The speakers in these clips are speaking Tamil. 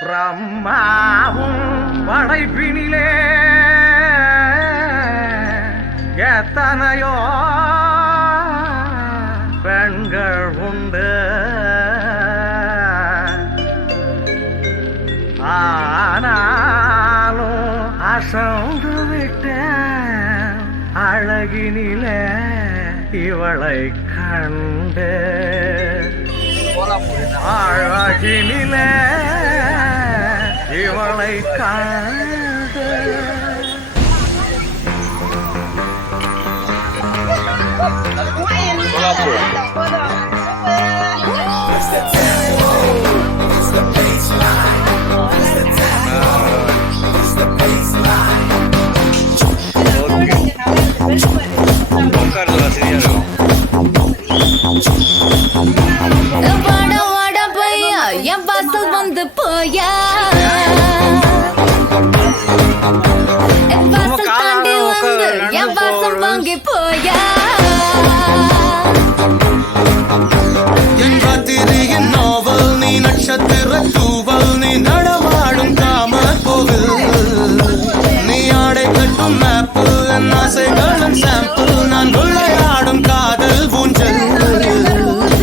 பிரம்மாவும் படைப்பினிலே எத்தனையோ பெண்கள் உண்டு. ஆனாலும் அசந்து விட்டேன் அழகினிலே இவளை கண்டு. அழகினிலே இவளை கண்டு போயா? என் ராத்திரியின் நாவல் நீ நட்சத்திர தூவல் நீ நடமாடும் காம கோவில். நீ ஆடை கட்டும் மேப்பு என் ஆசைகளின் சாம்பிள் நான் விளையாடும் காதல் ஊஞ்சல்.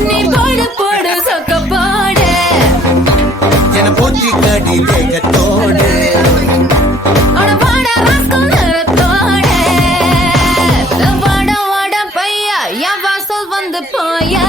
நீ போடு போடு சொக்க போடு. என போற்றி கடி தேகத்தோடு போயா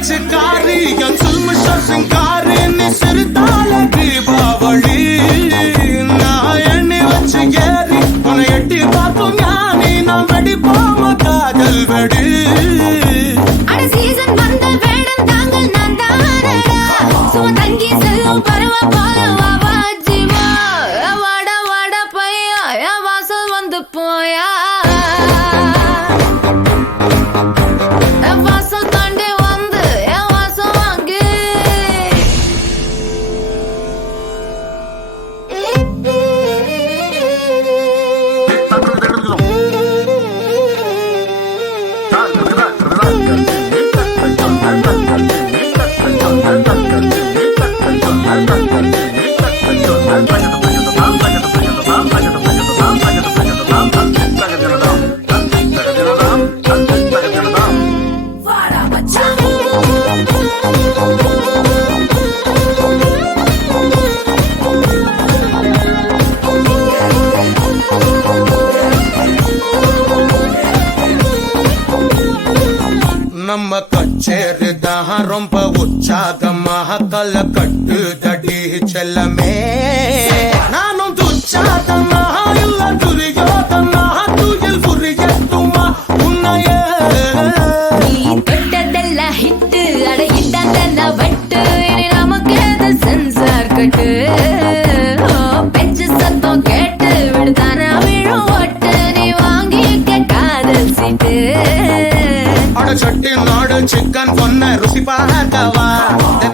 சீனி என் சுல்மிஷ சிங்காரி நீ சிறுதால தீபாவளி நான் எண்ணி வச்சு ஏறி உன்னை எட்டி பார்க்கும் ஞானி நாம் காதல் வெடி. தங்கி செல்லும் பருவ போல வாட வாட பையா. வாசல் வந்து போயா. நம்ம கச்சேரி தான் ரொம்ப உற்சாகமாக கல கட்டு தடி செல்லமே. நானும் துச்சாதமாக இல்ல துரியோதமாக துயில் புரியட்டுமா உன்னைய. நீ தொட்டதெல்லாம் ஹிட்டு அட இட்டாந்தெல்லாம் வட்டு. நமக்கு அது சென்சார் கட்டு? சீட்டு அட சட்டி நாடு சிக்கன் பொண்ண ருசி பார்க்கவா?